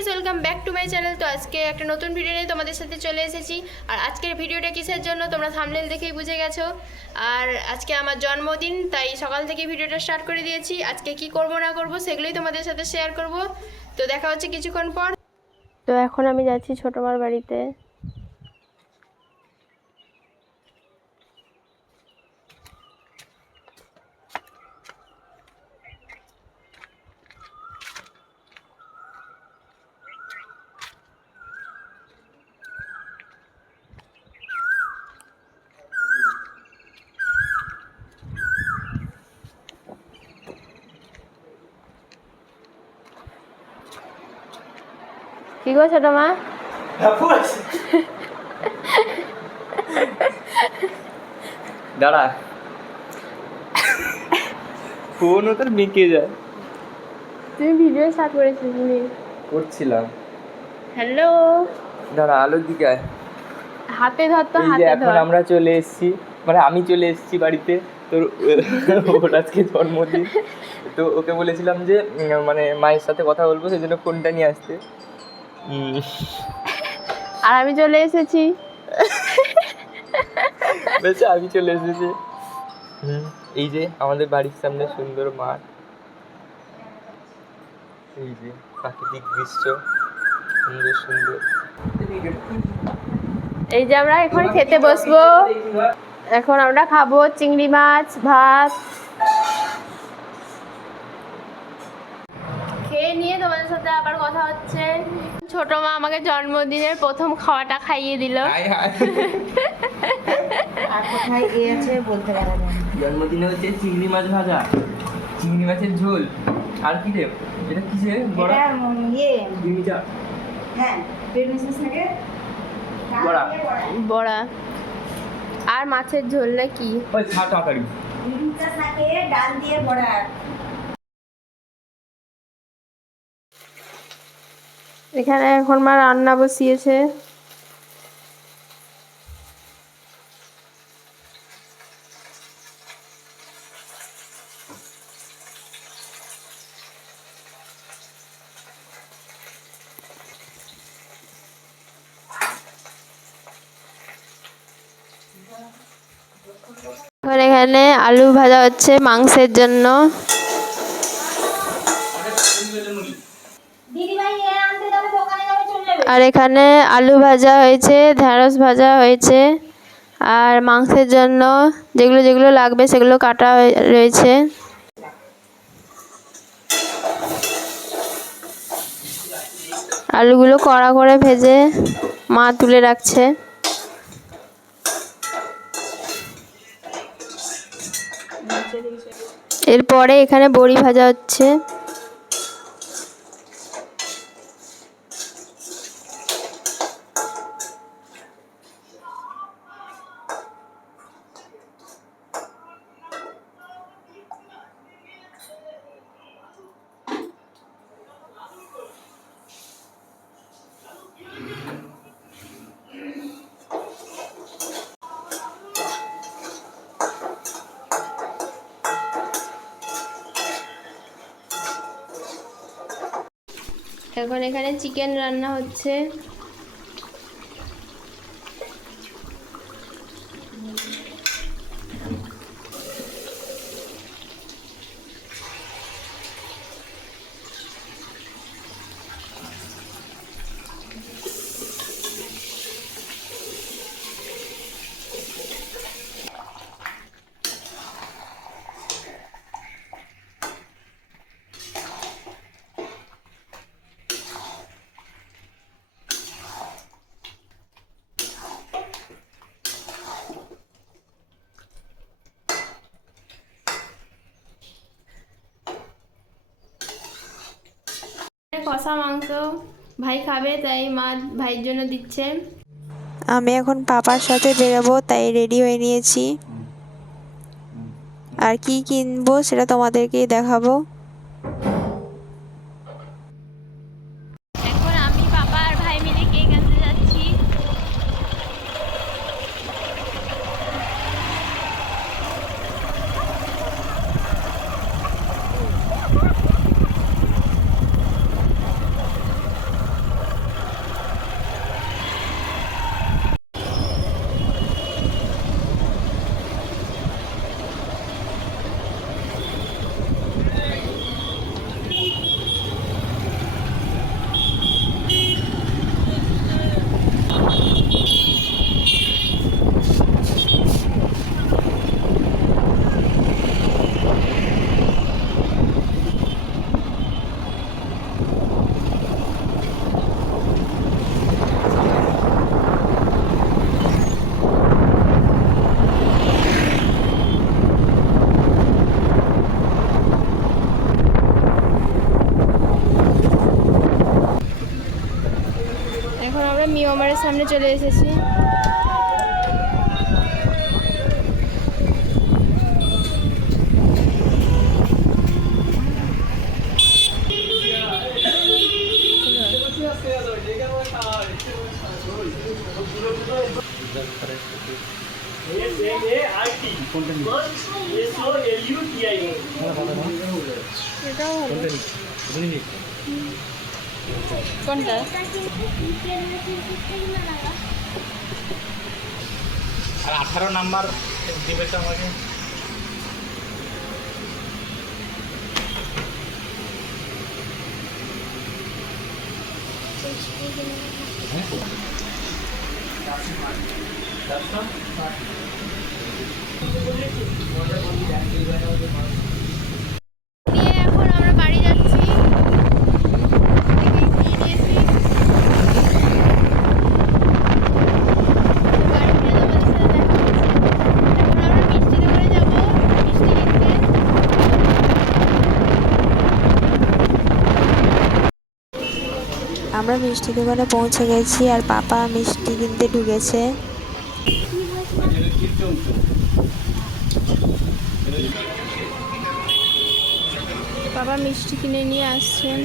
Guys, welcome back to my channel. তো আজকে একটা নতুন ভিডিও নিয়ে তোমাদের সাথে চলে এসেছি। আর আজকের ভিডিওটা কিসের জন্য তোমরা থাম্বনেল দেখেই বুঝে গেছো। আর আজকে আমার জন্মদিন, তাই সকাল থেকে ভিডিওটা স্টার্ট করে দিয়েছি। আজকে কি করব না করব সেগুলোই তোমাদের সাথে শেয়ার করব। তো দেখা হচ্ছে কিছুক্ষণ পর। তো এখন আমি যাচ্ছি ছোট মার বাড়িতে। কি গো ছোট মা? দাঁড়া, ফোন ওদের বেঁকে যায়। তুমি ভিডিও স্টার্ট করেছিলে? করছিলাম। হ্যালো, দাঁড়া, আলোর দিকে আয়। হাতে ধর তো, এই যে হাতে এখন ধর। আমরা চলে এসেছি, মানে আমি চলে এসেছি বাড়িতে। তোর ওর আজকে জন্মদিন, তো ওকে বলেছিলাম যে মানে মায়ের সাথে কথা বলবো, সেই জন্য ফোনটা নিয়ে আসতে। আর আমি চলে এসেছি। বলছে আমি চলে এসেছি। এই যে আমাদের বাড়ির সামনে সুন্দর মাঠ, এই যে প্রাকৃতিক দৃশ্য সুন্দর সুন্দর। এই যে আমরা এখন খেতে বসবো। এখন আমরা খাবো চিংড়ি মাছ, ভাত। খেয়ে নিয়ে তোমাদের সাথে আবার কথা হচ্ছে। ছোট মা আমাকে জন্মদিনের প্রথম খাওয়াটা খাইয়ে দিল। আর কোথায় গিয়েছে বলতে পারা যায় না। জন্মদিনে হচ্ছে চিংড়ি মাছ ভাজা, চিংড়ি মাছের ঝোল, আর কি রে এটা কিসে বড়া? এটা ইয়ে, চিংড়িটা হ্যাঁ, বেগুনের সাথে বড়া। বড়া আর মাছের ঝোল নাকি? ওই খা তরকারি। বেগুনটা থাকে ডাল দিয়ে বড়া। এখানে এখন মা রান্না বসিয়েছে। এখন এখানে আলু ভাজা হচ্ছে মাংসের জন্য। দিদিভাই এ আনতে যাবে, দোকানে যাবে, চলে যাবে। আর এখানে আলু ভাজা হয়েছে, ঢেঁড়স ভাজা হয়েছে, আর মাংসের জন্য যেগুলো যেগুলো লাগবে সেগুলো কাটা রয়েছে। আলুগুলো কড়া করে ভেজে মা তুলে রাখছে। এরপরে এখানে বড়ি ভাজা হচ্ছে। এখন এখানে চিকেন রান্না হচ্ছে। কষা মাংস ভাই খাবে, তাই মা ভাইয়ের জন্য দিচ্ছে। আমি এখন পাপার সাথে বেরোবো, তাই রেডি হয়ে নিয়েছি। আর কি কিনবো সেটা তোমাদেরকেই দেখাবো। এখন আমি পাপা আর ভাই মিলে কেক আনতে যাচ্ছি। আমরা মিওমারের সামনে চলে এসেছি। এটাও ভালো। কোনটা? আর 18 নাম্বার দিবে তো আমাকে। নিয়ে এখন আমরা বাড়ি যাচ্ছি। নিয়েছি বাড়ি ফিরে তোমাদের সাথে দেখা হচ্ছে। এখন আমরা মিষ্টি দোকানে যাবো মিষ্টি কিনতে। আমরা মিষ্টি দোকানে পৌঁছে গেছি আর পাপা মিষ্টি কিনতে ঢুকেছে। বাবা মিষ্টি কিনে নিয়ে আসছেন।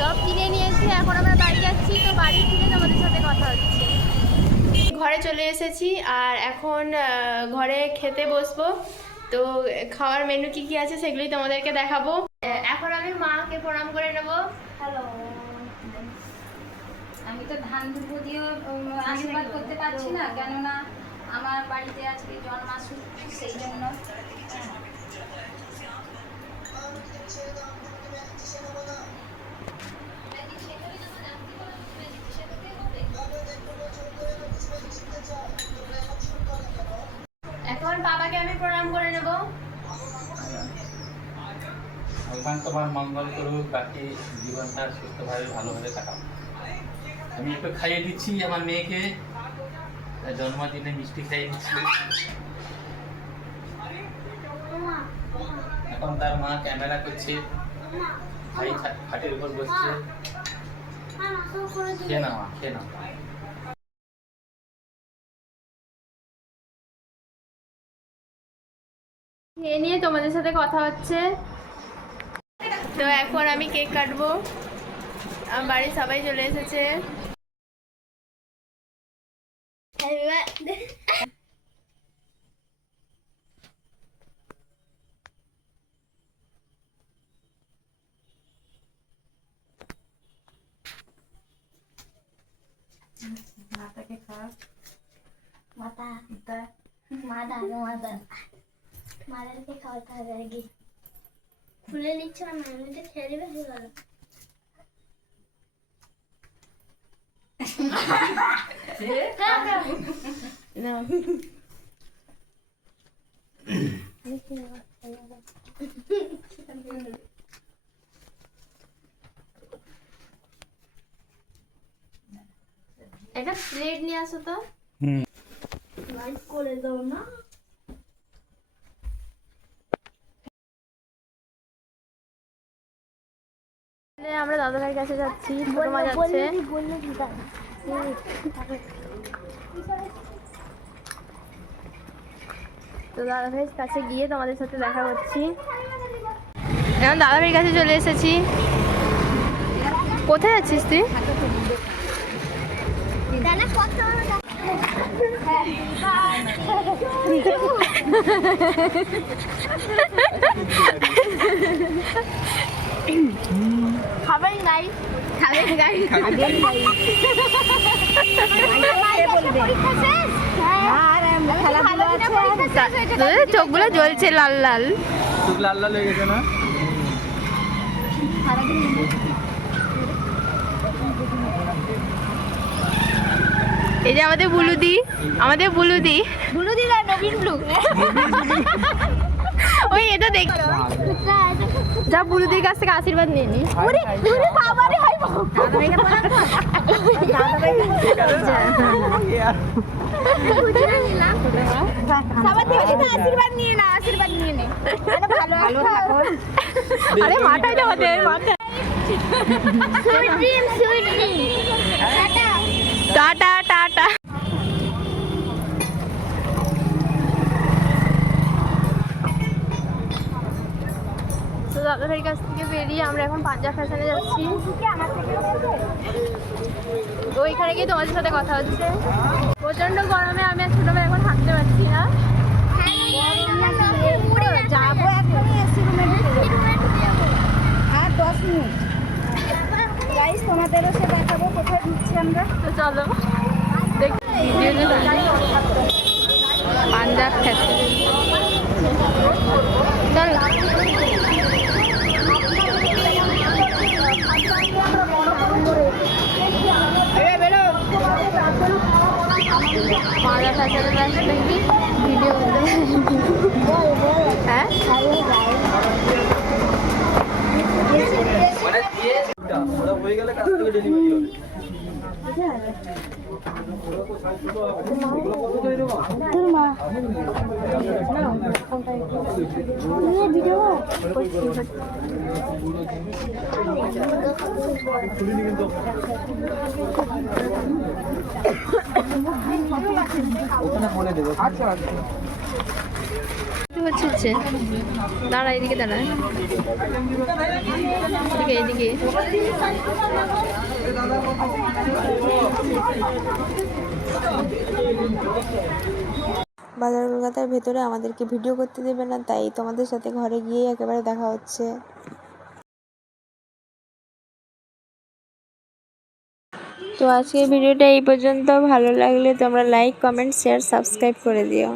সব কিনে নিয়েছি, এখন আমরা বাড়ি যাচ্ছি। তো বাড়ি ফিরে তোমাদের সাথে কথা হচ্ছে। ঘরে চলে এসেছি আর এখন ঘরে খেতে বসবো। তো খাওয়ার মেনু কি কি আছে সেগুলোই তোমাদেরকে দেখাবো। এখন আমি মাকে প্রণাম করে নেব। হ্যালো, আমি তো ধান দুর্গ দিয়ে আশীর্বাদ করতে পারছি না, কেননা আমার বাড়িতে আজকে জন্মাষ্টমী, সেই জন্য। এখন বাবাকে আমি প্রণাম করে নেব। ভগবান তোমার মঙ্গল করুক, বাকি জীবনটা সুস্থভাবে ভালোভাবে কাটাও। আমি একটু খাইয়ে দিচ্ছি আমার মেয়েকে, জন্মদিনে মিষ্টি খাইয়ে দিচ্ছি। এখন তার মা ক্যামেরা করছে, ভাই খাটের উপর বসছে। খেয়ে নাও, খেয়ে নাও। খেয়ে নিয়ে তোমাদের সাথে কথা হচ্ছে। তো এখন আমি কেক কাটবো। আমার বাড়ির সবাই চলে এসেছে। মাতাকে খাওয়া, মাদারকে খাওয়াতে হবে আগে। খুলে নিচ্ছে না, এমনিতে খেয়ে দেবে, হয়ে গেল। একটা প্লেট নিয়ে আসো তো। লাইট করে দাও না। আমরা দাদা ভাইয়ের কাছে যাচ্ছি, ছোট মা যাচ্ছে। তো দাদা ভাইয়ের কাছে গিয়ে তোমাদের সাথে দেখা করছি। এখন দাদা ভাইয়ের কাছে চলে এসেছি। কোথায় যাচ্ছিস তুই? খাবেন গাই, খাবেন গাই, খাবেন গাই। চোখগুলো জ্বলছে লাল লাল। চোখ লাল লাল হয়ে গেছে না? এই যে আমাদের বুলুদি, আমাদের বুলুদি, বুলুদি না নবীন ব্লু। ওই এটা দেখ যা বুড়িদের কাছ থেকে আশীর্বাদ নিয়ে নি ওরে ওরে বাবা রে হাই বাবা আশীর্বাদ নিয়ে না আশীর্বাদ নিয়ে নে ভালো থাকো আরে মাথায় দাও দে মাথা সুইট ড্রিম টাটা টাটা তো দাদাভাইয়ের কাছ থেকে বেরিয়ে আমরা এখন পাঞ্জাব ফ্যাশনে যাচ্ছি তো ওইখানে গিয়ে তোমাদের সাথে কথা হচ্ছে প্রচণ্ড গরমে আমি আর ছোটো ভাই এখন হাঁটতে পারছি না যাবো এখনই এসি রুমে আর 10 মিনিট গাইস তোমাদেরও সে দেখাবো কোথায় ঢুকছি আমরা। তো চলো দেখ পাঞ্জাব ফ্যাশন চল পাঞ্জাব ফ্যাশনের ক্লাস দেখবি ভিডিও হ্যাঁ হয়ে গেলে কাছ থেকে ডেলিভারি হবে ওখানে বলে দেবে আচ্ছা আচ্ছা হচ্ছে দাঁড়া এদিকে দাঁড়া এদিকে এদিকে বাজার কলকাতার ভেতরে আমাদেরকে ভিডিও করতে দেবে না, তাই তোমাদের সাথে ঘরে গিয়ে একেবারে দেখা হচ্ছে। তো আজকের ভিডিওটা এই পর্যন্ত। ভালো লাগলে তোমরা লাইক, কমেন্ট, শেয়ার, সাবস্ক্রাইব করে দিও।